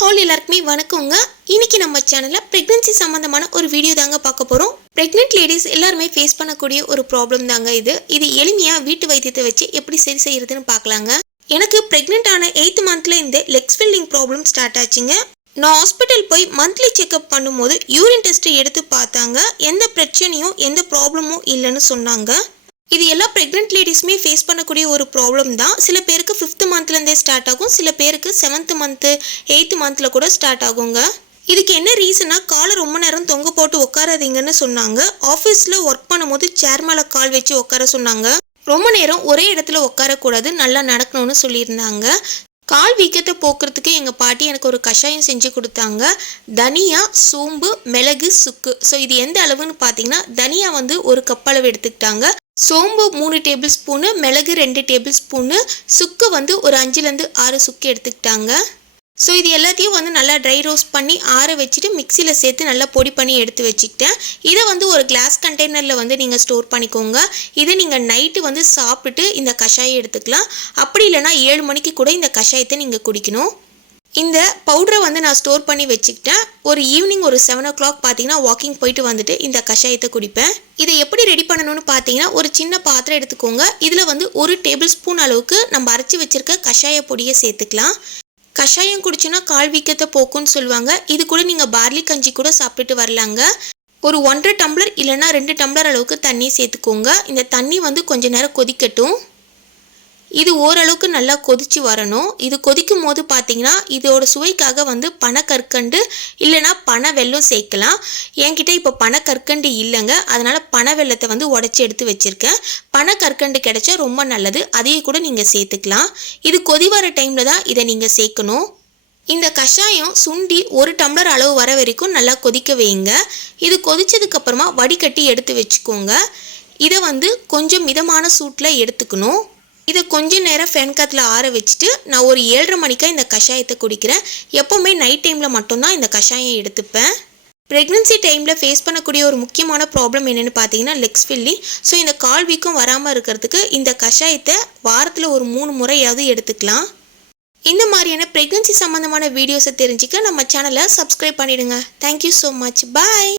Hall எல்லாருக்குமே வணக்கங்க. இன்னைக்கு நம்ம சேனல்ல பிரெக்னன்சி சம்பந்தமான ஒரு வீடியோ தாங்க பார்க்க போறோம். பிரெக்னன்ட் லேடிஸ் எல்லாருமே ஃபேஸ் பண்ணக்கூடிய ஒரு ப்ராப்ளம் தாங்க இது எளிமையா வீட்டு வைத்தியத்தை வச்சு எப்படி சரி செய்யறதுன்னு பார்க்கலாங்க. எனக்கு பிரெக்னன்ட் ஆன 8th மந்த்ல இந்த லெக் ஸ்வெல்லிங் ப்ராப்ளம் ஸ்டார்ட் ஆச்சுங்க. நான் ஹாஸ்பிட்டல் போய் மந்த்லி செக்அப் பண்ணும்போது யூரின் டெஸ்ட் எடுத்து பார்த்தாங்க. எந்த பிரச்சனையும் எந்த ப்ராப்ளமும் இல்லைன்னு சொன்னாங்க. இது எல்லா பிரெக்னன்ட் லேடிஸுமே ஃபேஸ் பண்ணக்கூடிய ஒரு ப்ராப்ளம் தான். சில பேருக்கு 5th மந்த்லேருந்தே ஸ்டார்ட் ஆகும், சில பேருக்கு 7th மந்த்து 8th மந்தில் கூட ஸ்டார்ட் ஆகுங்க. இதுக்கு என்ன ரீசனா, காலை ரொம்ப நேரம் தொங்க போட்டு உட்காராதீங்கன்னு சொன்னாங்க. ஆஃபீஸில் ஒர்க் பண்ணும்போது சேர் மேலே கால் வச்சு உட்கார சொன்னாங்க. ரொம்ப நேரம் ஒரே இடத்துல உட்காரக்கூடாது, நல்லா நடக்கணும்னு சொல்லியிருந்தாங்க. கால் வீக்கத்தை போக்குறதுக்கு எங்கள் பாட்டி எனக்கு ஒரு கஷாயம் செஞ்சு கொடுத்தாங்க. தனியா, சோம்பு, மிளகு, சுக்கு. ஸோ இது எந்த அளவுன்னு பார்த்தீங்கன்னா, தனியா வந்து ஒரு கப் அளவு எடுத்துக்கிட்டாங்க, சோம்பு 3 டேபிள் ஸ்பூனு, மிளகு 2 டேபிள் ஸ்பூனு, சுக்கு வந்து ஒரு 5லேருந்து 6 சுக்கு எடுத்துக்கிட்டாங்க. ஸோ இது எல்லாத்தையும் வந்து நல்லா ட்ரை ரோஸ்ட் பண்ணி ஆற வச்சுட்டு மிக்சியில் சேர்த்து நல்லா பொடி பண்ணி எடுத்து வச்சுக்கிட்டேன். இதை வந்து ஒரு கிளாஸ் கண்டெய்னரில் வந்து நீங்கள் ஸ்டோர் பண்ணிக்கோங்க. இதை நீங்கள் நைட்டு வந்து சாப்பிட்டுட்டு இந்த கஷாயம் எடுத்துக்கலாம். அப்படி இல்லைனா 7 மணிக்கு கூட இந்த கஷாயத்தை நீங்கள் குடிக்கணும். இந்த பவுடரை வந்து நான் ஸ்டோர் பண்ணி வச்சுக்கிட்டேன். ஒரு ஈவினிங் ஒரு 7 o'clock பார்த்தீங்கன்னா வாக்கிங் போயிட்டு வந்துட்டு இந்த கஷாயத்தை குடிப்பேன். இதை எப்படி ரெடி பண்ணணும்னு பார்த்தீங்கன்னா, ஒரு சின்ன பாத்திரம் எடுத்துக்கோங்க. இதில் வந்து 1 டேபிள் ஸ்பூன் அளவுக்கு நம்ம அரைச்சி வச்சுருக்க கஷாய பொடியை சேர்த்துக்கலாம். கஷாயம் குடிச்சுன்னா கால் வீக்கத்தை போக்குன்னு சொல்லுவாங்க. இது கூட நீங்கள் பார்லி கஞ்சி கூட சாப்பிட்டுட்டு வரலாங்க. ஒரு 1.5 டம்ளர் இல்லைனா 2 டம்ளர் அளவுக்கு தண்ணி சேர்த்துக்கோங்க. இந்த தண்ணி வந்து கொஞ்ச நேரம் கொதிக்கட்டும். இது ஓரளவுக்கு நல்லா கொதிச்சு வரணும். இது கொதிக்கும் போது பார்த்தீங்கன்னா, இதோட சுவைக்காக வந்து பனக்கற்கண்டு இல்லைனா பனை வெல்லம் சேர்க்கலாம். என்கிட்ட இப்போ பனக்கற்கண்டு இல்லைங்க, அதனால் பனை வெல்லத்தை வந்து உடச்சி எடுத்து வச்சுருக்கேன். பனக்கற்கண்டு கிடைச்சா ரொம்ப நல்லது, அதையே கூட நீங்கள் சேர்த்துக்கலாம். இது கொதி வர டைமில் தான் இதை நீங்கள் சேர்க்கணும். இந்த கஷாயம் சுண்டி 1 டம்ளர் அளவு வர வரைக்கும் நல்லா கொதிக்க வைங்க. இது கொதிச்சதுக்கப்புறமா வடிகட்டி எடுத்து வச்சுக்கோங்க. இதை வந்து கொஞ்சம் மிதமான சூட்டில் எடுத்துக்கணும். இதை கொஞ்ச நேரம் ஃபேன் காற்றுல ஆற வச்சுட்டு நான் ஒரு 7:30 மணிக்கா இந்த கஷாயத்தை குடிக்கிறேன். எப்போவுமே நைட் டைமில் மட்டும்தான் இந்த கஷாயம் எடுத்துப்பேன். ப்ரெக்னன்சி டைமில் ஃபேஸ் பண்ணக்கூடிய ஒரு முக்கியமான ப்ராப்ளம் என்னென்னு பார்த்தீங்கன்னா லெக் ஸ்வெல்லிங். ஸோ இந்த கால் வீக்கம் வராமல் இருக்கிறதுக்கு இந்த கஷாயத்தை வாரத்தில் ஒரு 3 முறையாவது எடுத்துக்கலாம். இந்த மாதிரியான ப்ரெக்னன்சி சம்மந்தமான வீடியோஸை தெரிஞ்சுக்க நம்ம சேனலை சப்ஸ்கிரைப் பண்ணிவிடுங்க. Thank you so much. பாய்.